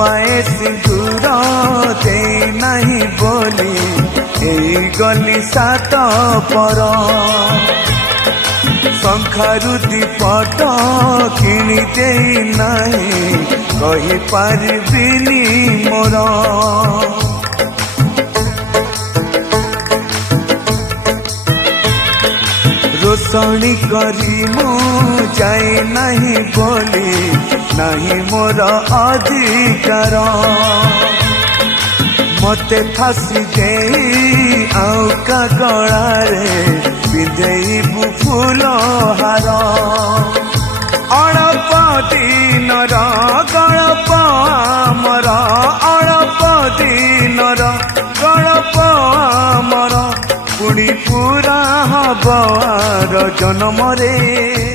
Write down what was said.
पाए सिंदूर दे नहीं बोली एई गली सात पर शंखारु दीपट किणी दे नहीं कही पारिबिनी मोर रोषणी करी मु जाए नहीं बोली नहीं मोर अधिकार मते फासी दे आउका गलारे पिंधेबु फूल हार अल्प दिनर गल्प आमर अल्प दिनर गल्प आमर पुणी पूरा हब जन्म रे।